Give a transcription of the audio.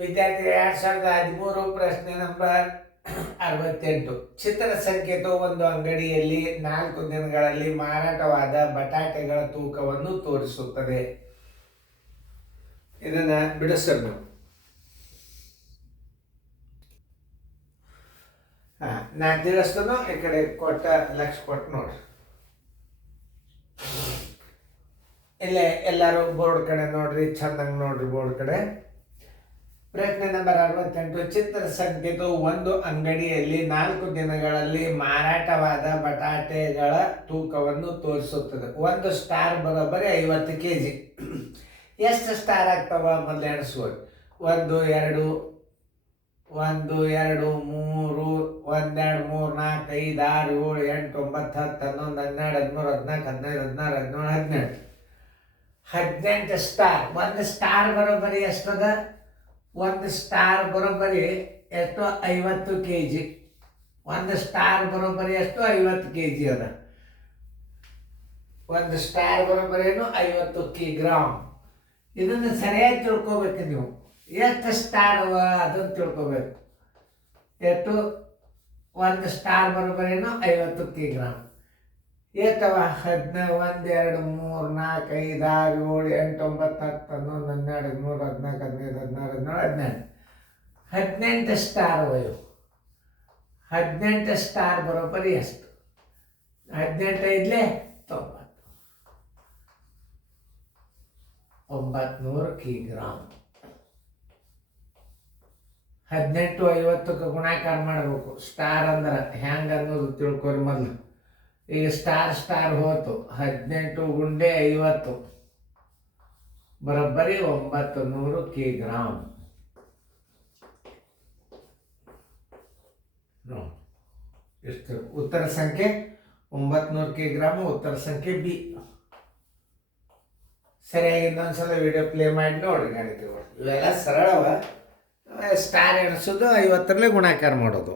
ವಿದ್ಯಾರ್ಥಿ 2013 ಪ್ರಶ್ನೆ ನಂಬರ್ 68. ಚಿತ್ರ ಸಂಕೇತ ಒಂದು ಅಂಗಡಿಯಲ್ಲಿ 4 ದಿನಗಳಲ್ಲಿ ಮಾರಾಟವಾದ ಬಟಾಟೆಗಳ ತೂಕವನ್ನು ತೋರಿಸುತ್ತದೆ. ಇದನ್ನ ಬಿಡಿಸೋದು ನೀವು. ನಾನು ತಿಳಿಸ್ತೇನೋ ಈ ಕಡೆ ಕೊಟ್ಟ ಲಕ್ಷ ಕೊಟ್ಟು ನೋಡ್ರಿ. ಇಲ್ಲೇ ಎಲ್ಲರೂ ಬೋರ್ಡ್ ಕಡೆ ನೋಡ್ರಿ, ಚಂದಂಗೆ ನೋಡ್ರಿ ಬೋರ್ಡ್ ಕಡೆ. ಪ್ರಶ್ನೆ ನಂಬರ್ 68. ಚಿತ್ರ ಸಂಕೇತವು ಒಂದು ಅಂಗಡಿಯಲ್ಲಿ 4 ದಿನಗಳಲ್ಲಿ ಮಾರಾಟವಾದ ಬಟಾಟೆಗಳ ತೂಕವನ್ನು ತೋರಿಸುತ್ತದೆ. 1 ಸ್ಟಾರ್ ಬರೋಬ್ಬರಿ 50 kg. ಎಷ್ಟು ಸ್ಟಾರ್ ಆಗ್ತಾವ ಮೊದಲು ಎಣಿಸ್ಬೋದು. 1 2 1 2 3 1 2 3 4 5 6 7 8 9 10 11 12 13 14 15 16 17 18 18 ಸ್ಟಾರ್. 1 ಸ್ಟಾರ್ ಬರೋಬ್ಬರಿ ಎಷ್ಟದ? 1 ಸ್ಟಾರ್ ಬರೋಬ್ಬರಿ ಎಷ್ಟು? 50 kg. 1 ಸ್ಟಾರ್ ಬರೋಬ್ಬರಿ ಎಷ್ಟು? 50 kg ಅದ. 1 ಸ್ಟಾರ್ ಬರೋಬ್ಬರಿ ಏನು? 50 ಕಿಗ್ರಾಮ್. ಇದನ್ನು ಸರಿಯಾಗಿ ತಿಳ್ಕೊಬೇಕು ನೀವು. ಎಷ್ಟು ಸ್ಟಾರ್ ಅವ ಅದನ್ನು ತಿಳ್ಕೊಬೇಕು. ಎಷ್ಟು? 1 ಸ್ಟಾರ್ ಬರೋಬ್ಬರಿ ಏನು? 50 ಕಿಗ್ರಾಮ್. ಎಷ್ಟವ? 1 2 3 4 5 6 7 8 9 10 11 12 13 14 15 16 17 18 ಸ್ಟಾರ್ ಅವು. 18 ಸ್ಟಾರ್ ಬರೋಬ್ಬರಿ ಎಷ್ಟು? 18 ಐದ್ಲೆ 90. 900 ಕಿಗ್ರಾಮ್. 18 50ಕ್ಕೆ ಗುಣಾಕಾರ ಮಾಡಬೇಕು. ಸ್ಟಾರ್ ಅಂದ್ರೆ ಹೆಂಗೆ ಅನ್ನೋದು ತಿಳ್ಕೊರಿ ಮೊದಲು. ಈಗ ಸ್ಟಾರ್ ಹೋತು. 18 ಗುಂಡೆ 50 ಬರೋಬ್ಬರಿ 900 ಕಿಗ್ರಾಮ್. ಎಷ್ಟು? ಉತ್ತರ ಸಂಖ್ಯೆ 900 ಕಿಗ್ರಾಮ್. ಉತ್ತರ ಸಂಖ್ಯೆ ಬಿ. ಸರಿಯಾಗಿ ಇನ್ನೊಂದ್ಸಲ ವಿಡಿಯೋ ಪ್ಲೇ ಮಾಡಿ ನೋಡಿ ಗಣಿತಗಳು. ಇವೆಲ್ಲ ಸರಳವ. ಸ್ಟಾರ್ ಎಣಿಸೋದು 50ರಲ್ಲೇ ಗುಣಾಕಾರ ಮಾಡೋದು.